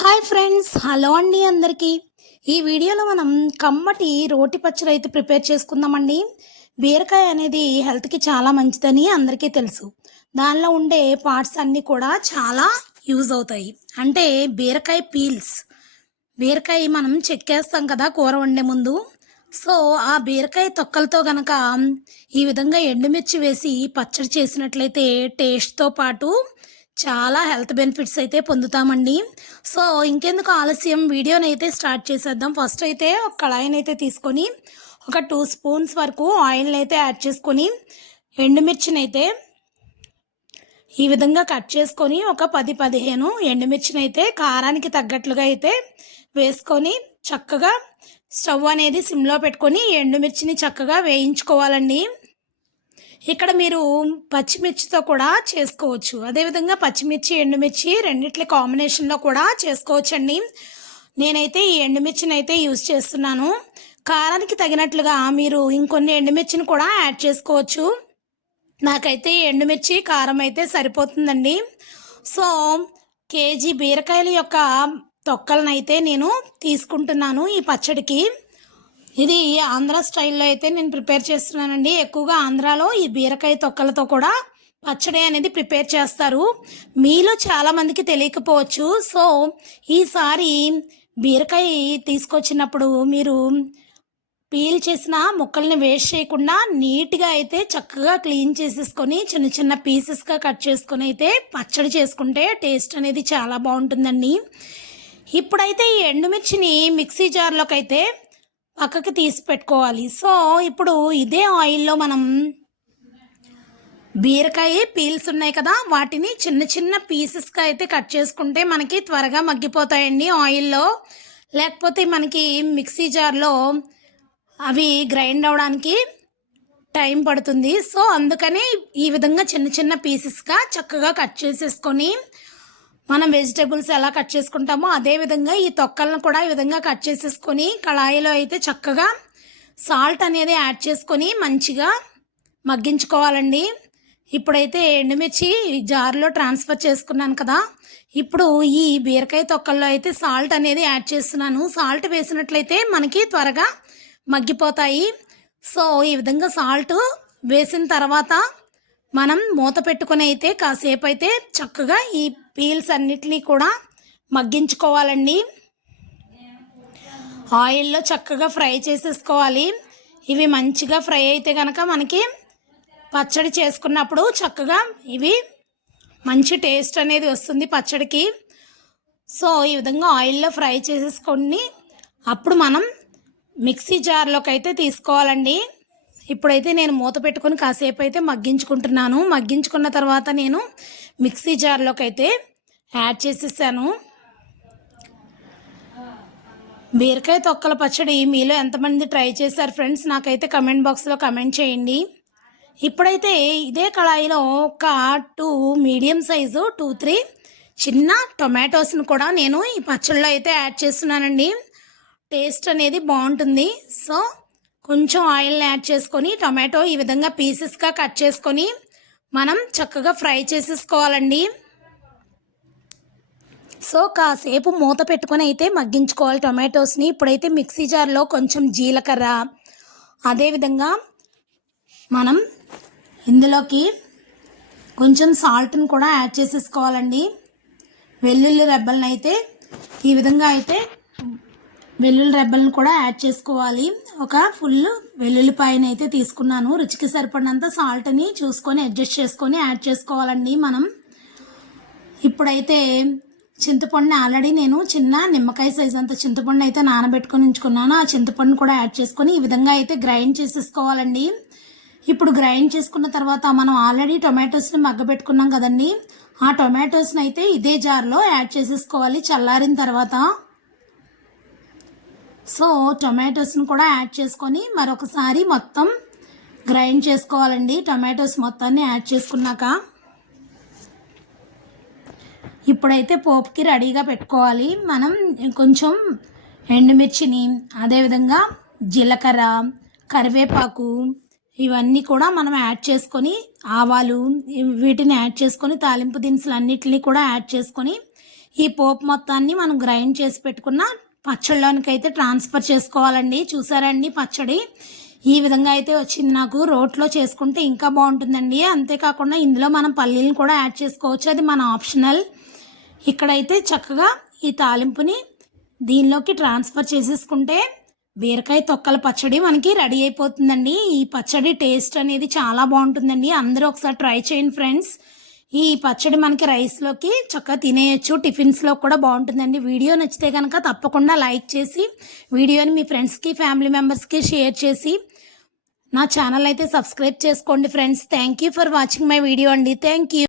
Hi friends hello అండి అందరికీ. ఈ వీడియోలో మనం కమ్మటి రోటి పచ్చడి అయితే ప్రిపేర్ చేసుకుందామండి. బీరకాయ అనేది హెల్త్కి చాలా మంచిదని అందరికీ తెలుసు. దానిలో ఉండే పార్ట్స్ అన్నీ కూడా చాలా యూజ్ అవుతాయి. అంటే బీరకాయ పీల్స్. బీరకాయ మనం చెక్కేస్తాం కదా కూర వండే ముందు. సో ఆ బీరకాయ తొక్కలతో గనక ఈ విధంగా ఎండుమిర్చి వేసి పచ్చడి చేసినట్లయితే టేస్ట్తో పాటు చాలా హెల్త్ బెనిఫిట్స్ అయితే పొందుతామండి. సో ఇంకెందుకు ఆలస్యం? వీడియోని అయితే స్టార్ట్ చేసేద్దాం. ఫస్ట్ అయితే ఒక కళాయిని అయితే తీసుకొని ఒక టూ స్పూన్స్ వరకు ఆయిల్ని అయితే యాడ్ చేసుకొని ఎండుమిర్చిని అయితే ఈ విధంగా కట్ చేసుకొని ఒక పది పదిహేను ఎండుమిర్చిని అయితే కారానికి తగ్గట్లుగా అయితే వేసుకొని చక్కగా స్టవ్ అనేది సిమ్లో పెట్టుకొని ఎండుమిర్చిని చక్కగా వేయించుకోవాలండి. ఇక్కడ మీరు పచ్చిమిర్చితో కూడా చేసుకోవచ్చు. అదేవిధంగా పచ్చిమిర్చి ఎండుమిర్చి రెండిట్ల కాంబినేషన్లో కూడా చేసుకోవచ్చండి. నేనైతే ఈ ఎండుమిర్చిని అయితే యూజ్ చేస్తున్నాను. కారానికి తగినట్లుగా మీరు ఇంకొన్ని ఎండుమిర్చిని కూడా యాడ్ చేసుకోవచ్చు. నాకైతే ఈ ఎండుమిర్చి కారం అయితే సరిపోతుందండి. సో కేజీ బీరకాయల యొక్క తొక్కలనైతే నేను తీసుకుంటున్నాను ఈ పచ్చడికి. ఇది ఆంధ్ర స్టైల్లో అయితే నేను ప్రిపేర్ చేస్తున్నానండి. ఎక్కువగా ఆంధ్రాలో ఈ బీరకాయ తొక్కలతో కూడా పచ్చడి అనేది ప్రిపేర్ చేస్తారు. మీలో చాలామందికి తెలియకపోవచ్చు. సో ఈసారి బీరకాయ తీసుకొచ్చినప్పుడు మీరు పీల్ చేసిన ముక్కల్ని వేస్ట్ చేయకుండా నీట్గా అయితే చక్కగా క్లీన్ చేసేసుకొని చిన్న చిన్న పీసెస్గా కట్ చేసుకొని అయితే పచ్చడి చేసుకుంటే టేస్ట్ అనేది చాలా బాగుంటుందండి. ఇప్పుడైతే ఈ ఎండుమిర్చిని మిక్సీ జార్లోకి అయితే పక్కకి తీసి పెట్టుకోవాలి. సో ఇప్పుడు ఇదే ఆయిల్లో మనం బీరకాయ పీల్స్ ఉన్నాయి కదా వాటిని చిన్న చిన్న పీసెస్గా అయితే కట్ చేసుకుంటే మనకి త్వరగా మగ్గిపోతాయండి ఆయిల్లో. లేకపోతే మనకి మిక్సీ జార్లో అవి గ్రైండ్ అవడానికి టైం పడుతుంది. సో అందుకని ఈ విధంగా చిన్న చిన్న పీసెస్గా చక్కగా కట్ చేసేసుకొని మనం వెజిటేబుల్స్ ఎలా కట్ చేసుకుంటామో అదే విధంగా ఈ తొక్కలను కూడా ఈ విధంగా కట్ చేసేసుకొని కళాయిలో అయితే చక్కగా సాల్ట్ అనేది యాడ్ చేసుకొని మంచిగా మగ్గించుకోవాలండి. ఇప్పుడైతే ఎండుమిర్చి జార్లో ట్రాన్స్ఫర్ చేసుకున్నాను కదా. ఇప్పుడు ఈ బీరకాయ తొక్కల్లో అయితే సాల్ట్ అనేది యాడ్ చేస్తున్నాను. సాల్ట్ వేసినట్లయితే మనకి త్వరగా మగ్గిపోతాయి. సో ఈ విధంగా సాల్ట్ వేసిన తర్వాత మనం మూత పెట్టుకుని అయితే కాసేపు అయితే చక్కగా ఈ పీల్స్ అన్నిటినీ కూడా మగ్గించుకోవాలండి. ఆయిల్లో చక్కగా ఫ్రై చేసేసుకోవాలి. ఇవి మంచిగా ఫ్రై అయితే కనుక మనకి పచ్చడి చేసుకున్నప్పుడు చక్కగా ఇవి మంచి టేస్ట్ అనేది వస్తుంది పచ్చడికి. సో ఈ విధంగా ఆయిల్లో ఫ్రై చేసేసుకొని అప్పుడు మనం మిక్సీ జార్లోకి అయితే తీసుకోవాలండి. ఇప్పుడైతే నేను మూత పెట్టుకొని కాసేపు అయితే మగ్గించుకుంటున్నాను. మగ్గించుకున్న తర్వాత నేను మిక్సీ జార్లోకి అయితే యాడ్ చేసేసాను. బీరకాయ తొక్కల పచ్చడి మీలో ఎంతమంది ట్రై చేశారు ఫ్రెండ్స్? నాకైతే కమెంట్ బాక్స్లో కమెంట్ చేయండి. ఇప్పుడైతే ఇదే కళాయిలో ఒక two medium size two three చిన్న టొమాటోస్ని కూడా నేను ఈ పచ్చళ్ళలో అయితే యాడ్ చేస్తున్నానండి. టేస్ట్ అనేది బాగుంటుంది. సో కొంచెం ఆయిల్ని యాడ్ చేసుకొని టొమాటో ఈ విధంగా పీసెస్గా కట్ చేసుకొని మనం చక్కగా ఫ్రై చేసేసుకోవాలండి. సో కాసేపు మూత పెట్టుకొని అయితే మగ్గించుకోవాలి టొమాటోస్ని ఇప్పుడైతే మిక్సీ జార్లో కొంచెం జీలకర్ర అదేవిధంగా మనం ఇందులోకి కొంచెం సాల్ట్ని కూడా యాడ్ చేసేసుకోవాలండి. వెల్లుల్లి రెబ్బలను అయితే ఈ విధంగా అయితే వెల్లుల్లి రెబ్బలను కూడా యాడ్ చేసుకోవాలి. ఒక ఫుల్ వెల్లుల్లిపాయని అయితే తీసుకున్నాను. రుచికి సరిపడినంత సాల్ట్ని చూసుకొని అడ్జస్ట్ చేసుకొని యాడ్ చేసుకోవాలండి మనం. ఇప్పుడైతే చింతపండుని ఆల్రెడీ నేను చిన్న నిమ్మకాయ సైజ్ అంత చింతపండు అయితే నానబెట్టుకొని ఉంచుకున్నాను. ఆ చింతపండుని కూడా యాడ్ చేసుకొని ఈ విధంగా అయితే గ్రైండ్ చేసేసుకోవాలండి. ఇప్పుడు గ్రైండ్ చేసుకున్న తర్వాత మనం ఆల్రెడీ టొమాటోస్ని మగ్గబెట్టుకున్నాం కదండి. ఆ టొమాటోస్ని అయితే ఇదే జార్లో యాడ్ చేసేసుకోవాలి చల్లారిన తర్వాత. సో టొమాటోస్ని కూడా యాడ్ చేసుకొని మరొకసారి మొత్తం గ్రైండ్ చేసుకోవాలండి. టొమాటోస్ మొత్తాన్ని యాడ్ చేసుకున్నాక ఇప్పుడైతే పోపుకి రెడీగా పెట్టుకోవాలి. మనం కొంచెం ఎండుమిర్చిని అదేవిధంగా జీలకర్ర కరివేపాకు ఇవన్నీ కూడా మనం యాడ్ చేసుకొని ఆవాలు వీటిని యాడ్ చేసుకొని తాలింపు దినుసులు అన్నిటిని కూడా యాడ్ చేసుకొని ఈ పోపు మొత్తాన్ని మనం గ్రైండ్ చేసి పెట్టుకున్న పచ్చళ్ళలోనికి అయితే ట్రాన్స్ఫర్ చేసుకోవాలండి. చూసారండి పచ్చడి? ఈ విధంగా అయితే వచ్చింది నాకు. రోట్లో చేసుకుంటే ఇంకా బాగుంటుందండి. అంతేకాకుండా ఇందులో మనం పల్లీలను కూడా యాడ్ చేసుకోవచ్చు. అది మన ఆప్షనల్. ఇక్కడైతే చక్కగా ఈ తాలింపుని దీనిలోకి ట్రాన్స్ఫర్ చేసేసుకుంటే బీరకాయ తొక్కల పచ్చడి మనకి రెడీ అయిపోతుందండి. ఈ పచ్చడి టేస్ట్ అనేది చాలా బాగుంటుందండి. అందరూ ఒకసారి ట్రై చేయండి ఫ్రెండ్స్. ఈ పచ్చడి మనకి రైస్లోకి చక్కగా తినేయచ్చు. టిఫిన్స్లో కూడా బాగుంటుందండి. వీడియో నచ్చితే కనుక తప్పకుండా లైక్ చేసి వీడియోని మీ ఫ్రెండ్స్కి ఫ్యామిలీ మెంబర్స్కి షేర్ చేసి నా ఛానల్ అయితే సబ్స్క్రైబ్ చేసుకోండి friends thank you for watching my video అండి. Thank you